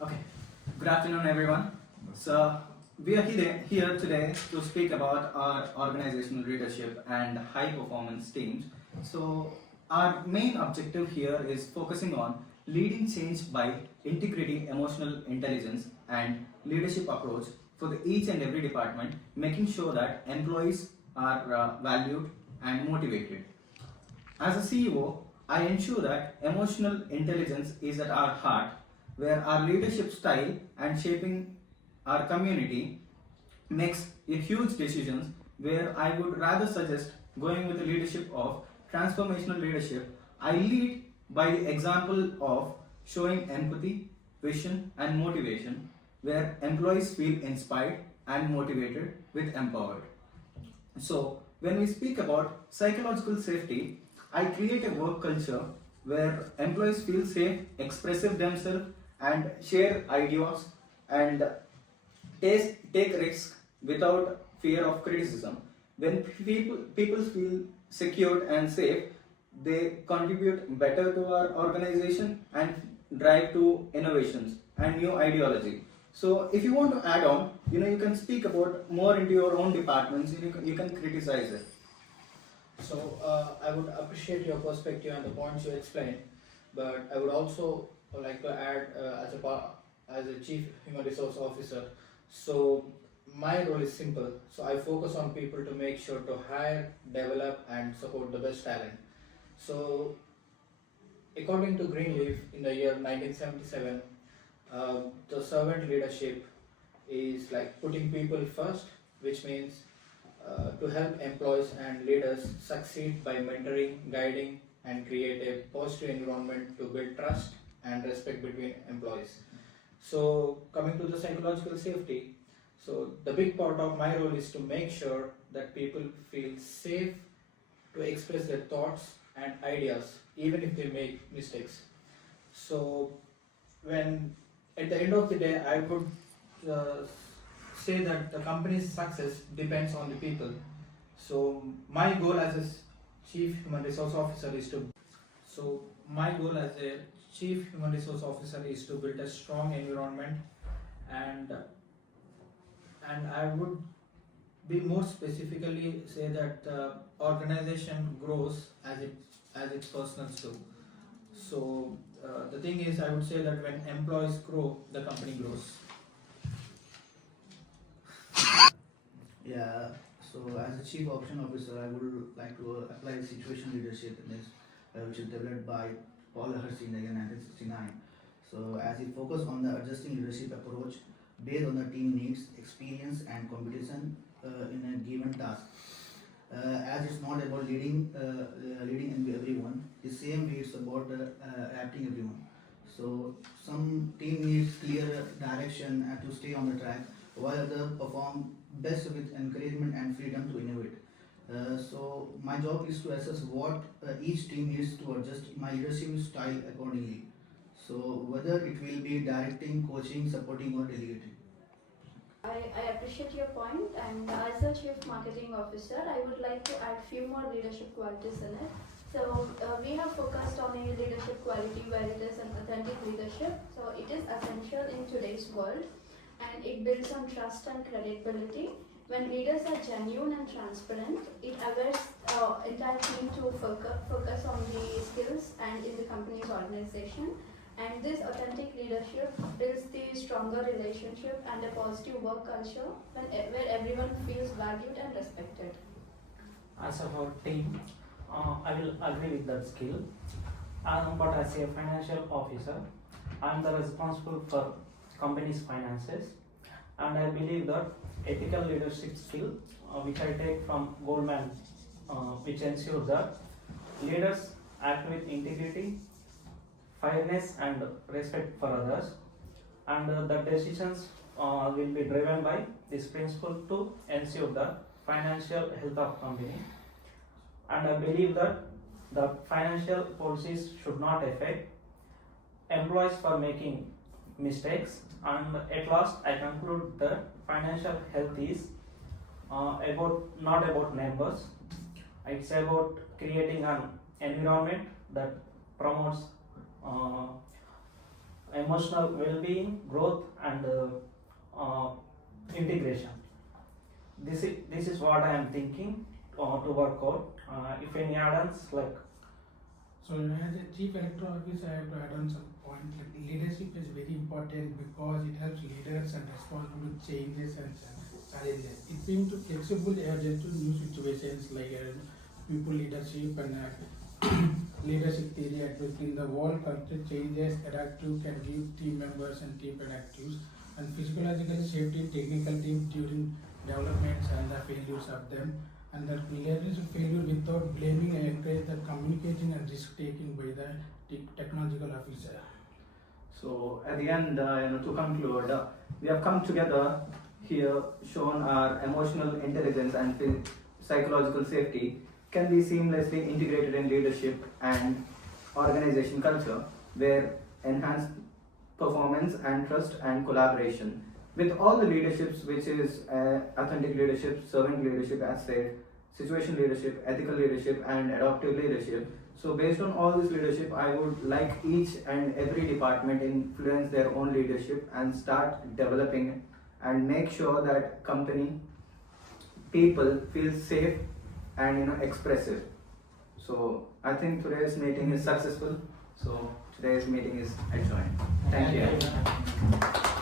Okay, good afternoon everyone. So we are here today to speak about our organizational leadership and high performance teams. So our main objective here is focusing on leading change by integrating emotional intelligence and leadership approach for each and every department, making sure that employees are valued and motivated. As a CEO, I ensure that emotional intelligence is at our heart, where our leadership style and shaping our community makes a huge decisions where I would rather suggest going with the leadership of transformational leadership. I lead by the example of showing empathy, vision and motivation where employees feel inspired and motivated with empowered. So, when we speak about psychological safety, I create a work culture where employees feel safe, expressive themselves, and share ideas and take risks without fear of criticism. When people feel secured and safe, they contribute better to our organization and drive to innovations and new ideology. So if you want to add on, you can speak about more into your own departments. You can criticize it. So I would appreciate your perspective and the points you explained, but I would also like to add as a chief human resource officer. So my role is simple. So I focus on people to make sure to hire, develop, and support the best talent. So according to Greenleaf in the year 1977, the servant leadership is like putting people first, which means to help employees and leaders succeed by mentoring, guiding, and create a positive environment to build trust and respect between employees. So, coming to the psychological safety, so the big part of my role is to make sure that people feel safe to express their thoughts and ideas, even if they make mistakes. So, when at the end of the day, I would say that the company's success depends on the people. So my goal as a chief human resource officer is to build a strong environment, and I would be more specifically say that the organization grows as its personals do. So the thing is, I would say that when employees grow, the company grows. Yeah, so as a chief option officer, I would like to apply situation leadership in this, which is developed by Paul Hersey in the year 1969. So as it focus on the adjusting leadership approach based on the team needs, experience and competition in a given task. As it's not about leading everyone, the same way it's about adapting everyone. So some team needs clear direction and to stay on the track, while others perform best with encouragement and freedom to innovate. So my job is to assess what each team needs to adjust my leadership style accordingly. So whether it will be directing, coaching, supporting or delegating. I appreciate your point, and as a chief marketing officer, I would like to add few more leadership qualities in it. So we have focused on a leadership quality where it is an authentic leadership. So it is essential in today's world, and it builds on trust and credibility. When leaders are genuine and transparent, it allows entire team to focus on the skills and in the company's organization. And this authentic leadership builds the stronger relationship and a positive work culture where everyone feels valued and respected. As of our team, I will agree with that skill. But as a financial officer, I am the responsible for company's finances, and I believe that ethical leadership skill, which I take from Goldman, which ensures that leaders act with integrity, fairness and respect for others, and the decisions will be driven by this principle to ensure the financial health of company. And I believe that the financial policies should not affect employees for making mistakes. And at last I conclude that financial health is not about numbers. It's about creating an environment that promotes emotional well-being, growth, and integration. This is what I am thinking to work out. If any add-ons like So as a chief electoral officer, I have to add on some point. Like leadership is very important because it helps leaders and respond to changes and challenges. It brings to flexible adjust to new situations like people leadership and leadership theory. In the world, culture changes, adaptive can give team members and team adaptives and physiological safety technical team during developments and the failures of them. And that leadership failure without blaming and encourage the communicating and risk taking by the technological officer. So at the end, to conclude, we have come together here, shown our emotional intelligence and psychological safety can be seamlessly integrated in leadership and organization culture, where enhanced performance and trust and collaboration. With all the leaderships, which is authentic leadership, servant leadership, as said, situation leadership, ethical leadership, and adaptive leadership. So based on all this leadership, I would like each and every department influence their own leadership and start developing it and make sure that company people feel safe and expressive. So I think today's meeting is successful. So today's meeting is adjourned. Thank you.